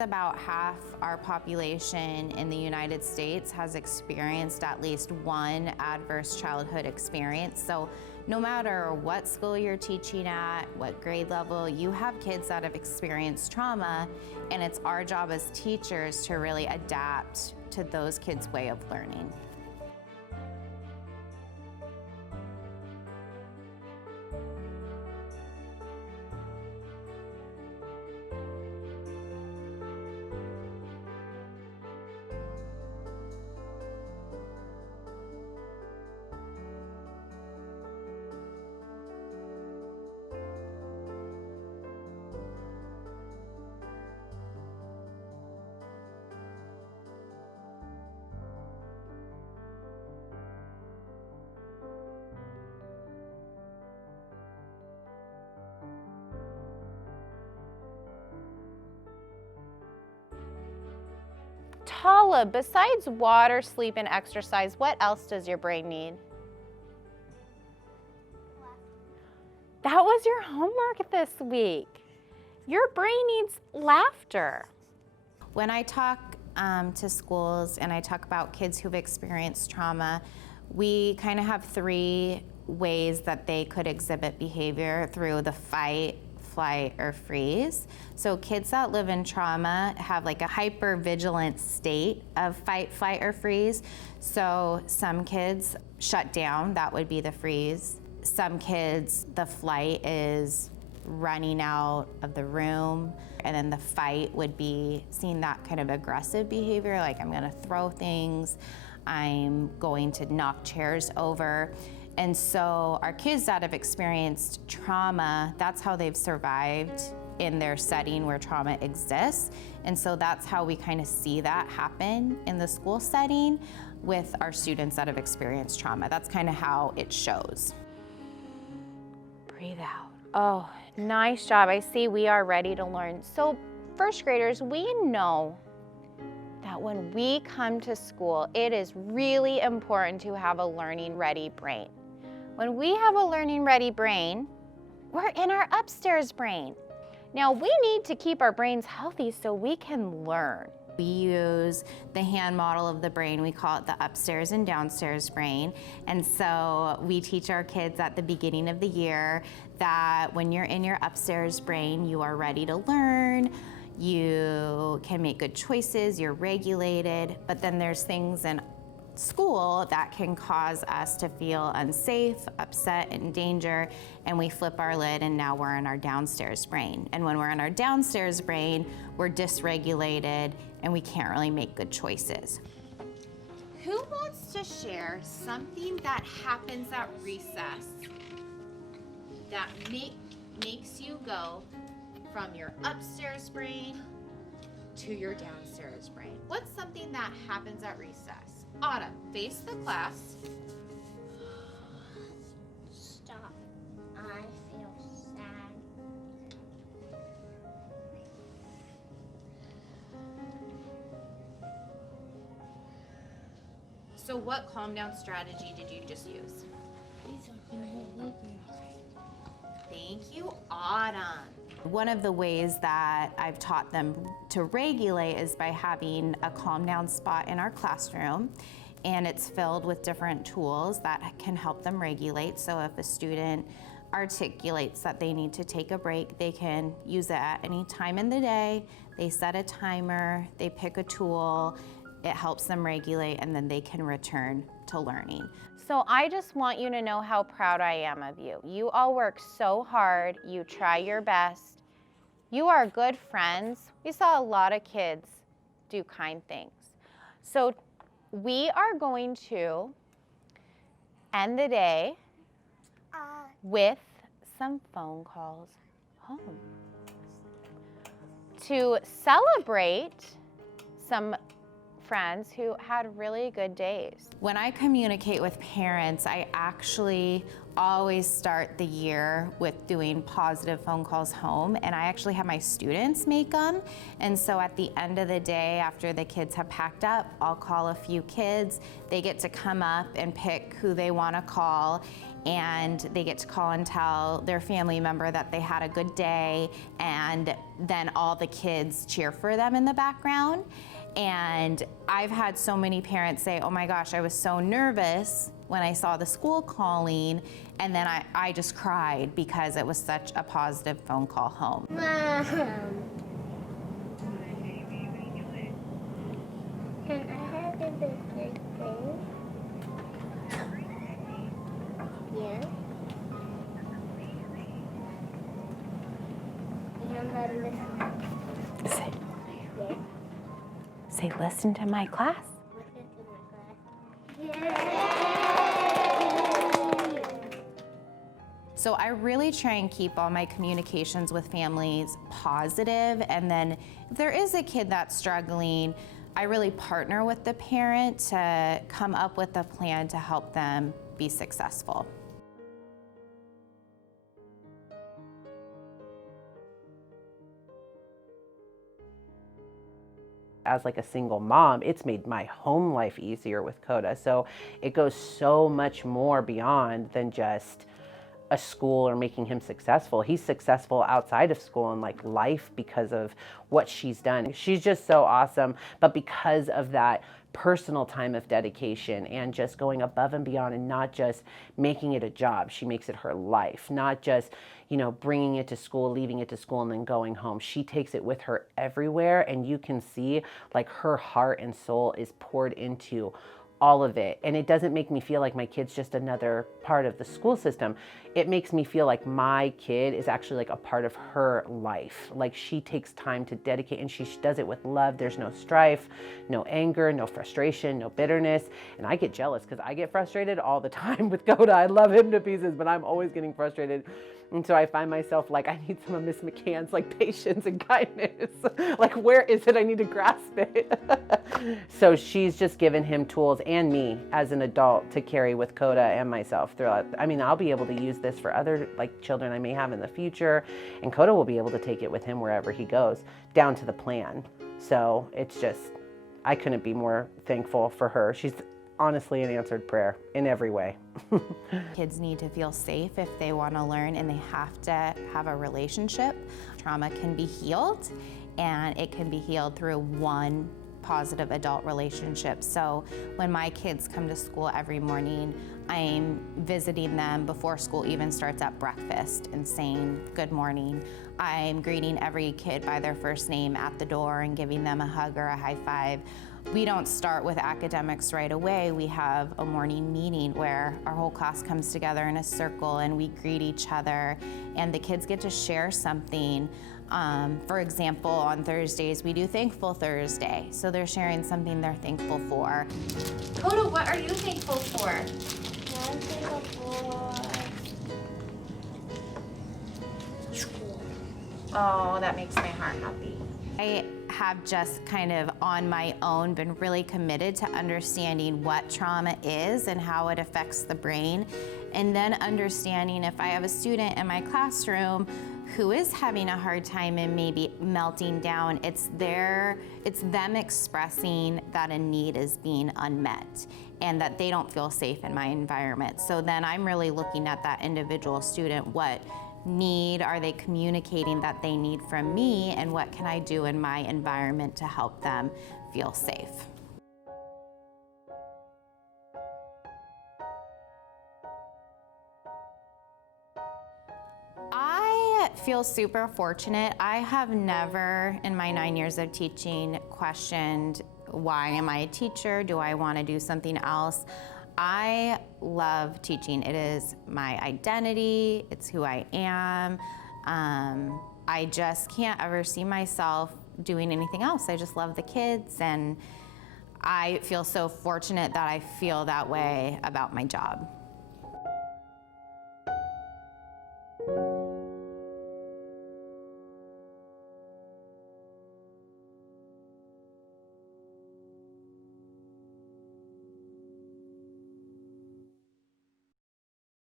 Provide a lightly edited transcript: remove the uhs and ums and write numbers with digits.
About half our population in the United States has experienced at least one adverse childhood experience. So no matter what school you're teaching at, what grade level, you have kids that have experienced trauma, and it's our job as teachers to really adapt to those kids' way of learning. Tala, besides water, sleep, and exercise, what else does your brain need? That was your homework this week. Your brain needs laughter. When I talk to schools and I talk about kids who've experienced trauma, we kind of have three ways that they could exhibit behavior through the fight, flight, or freeze. So kids that live in trauma have like a hyper-vigilant state of fight, flight, or freeze. So some kids shut down, that would be the freeze. Some kids, the flight is running out of the room, and then the fight would be seeing that kind of aggressive behavior, like I'm gonna throw things, I'm going to knock chairs over. And so our kids that have experienced trauma, that's how they've survived in their setting where trauma exists. And so that's how we kind of see that happen in the school setting with our students that have experienced trauma. That's kind of how it shows. Breathe out. Oh, nice job. I see we are ready to learn. So first graders, we know that when we come to school, it is really important to have a learning ready brain. When we have a learning ready brain, we're in our upstairs brain. Now we need to keep our brains healthy so we can learn. We use the hand model of the brain. We call it the upstairs and downstairs brain. And so we teach our kids at the beginning of the year that when you're in your upstairs brain, you are ready to learn, you can make good choices, you're regulated, but then there's things in school that can cause us to feel unsafe, upset, and danger, and we flip our lid and now we're in our downstairs brain. And when we're in our downstairs brain, we're dysregulated and we can't really make good choices. Who wants to share something that happens at recess that makes you go from your upstairs brain to your downstairs brain? What's something that happens at recess? Autumn, face the class. Stop. I feel sad. So what calm down strategy did you just use? Thank you, Autumn. One of the ways that I've taught them to regulate is by having a calm down spot in our classroom, and it's filled with different tools that can help them regulate. So if a student articulates that they need to take a break, they can use it at any time in the day. They set a timer, they pick a tool, it helps them regulate, and then they can return to learning. So I just want you to know how proud I am of you. You all work so hard, you try your best. You are good friends. We saw a lot of kids do kind things. So we are going to end the day with some phone calls home to celebrate some friends who had really good days. When I communicate with parents, I actually always start the year with doing positive phone calls home, and I actually have my students make them. And so at the end of the day, after the kids have packed up, I'll call a few kids. They get to come up and pick who they want to call, and they get to call and tell their family member that they had a good day, and then all the kids cheer for them in the background. And I've had so many parents say, oh my gosh, I was so nervous when I saw the school calling, and then I just cried because it was such a positive phone call home. Mom, can I have the big thing? Yeah. And then listen. Yeah. Say, listen to my class. Listen to my class. Yeah. So I really try and keep all my communications with families positive, and then if there is a kid that's struggling, I really partner with the parent to come up with a plan to help them be successful. As like a single mom, it's made my home life easier with Coda. So it goes so much more beyond than just a school or making him successful. He's successful outside of school and like life because of what she's done. She's just so awesome. But because of that personal time of dedication and just going above and beyond and not just making it a job, she makes it her life, not just, you know, bringing it to school, leaving it to school and then going home. She takes it with her everywhere, and you can see like her heart and soul is poured into all of it. And it doesn't make me feel like my kid's just another part of the school system. It makes me feel like my kid is actually like a part of her life. Like she takes time to dedicate, and she does it with love. There's no strife, no anger, no frustration, no bitterness. And I get jealous because I get frustrated all the time with Coda. I love him to pieces, but I'm always getting frustrated. And so I find myself like, I need some of Miss McCann's like patience and kindness. Like, where is it? I need to grasp it. So she's just given him tools, and me as an adult, to carry with Coda and myself throughout. I mean, I'll be able to use this for other like children I may have in the future, and Coda will be able to take it with him wherever he goes, down to the plan. So it's just, I couldn't be more thankful for her. She's honestly an answered prayer in every way. Kids need to feel safe if they want to learn, and they have to have a relationship. Trauma can be healed, and it can be healed through one positive adult relationship. So when my kids come to school every morning, I'm visiting them before school even starts at breakfast and saying good morning. I'm greeting every kid by their first name at the door and giving them a hug or a high five. We don't start with academics right away. We have a morning meeting where our whole class comes together in a circle and we greet each other, and the kids get to share something. For example, on Thursdays, we do Thankful Thursday. So they're sharing something they're thankful for. Coda, what are you thankful for? I'm thankful for school. Oh, that makes my heart happy. I have just kind of on my own been really committed to understanding what trauma is and how it affects the brain, and then understanding if I have a student in my classroom who is having a hard time and maybe melting down, it's them expressing that a need is being unmet and that they don't feel safe in my environment. So then I'm really looking at that individual student. What need are they communicating that they need from me, and what can I do in my environment to help them feel safe? I feel super fortunate. I have never in my 9 years of teaching questioned, why am I a teacher? Do I want to do something else? I love teaching. It is my identity. It's who I am. I just can't ever see myself doing anything else. I just love the kids, and I feel so fortunate that I feel that way about my job.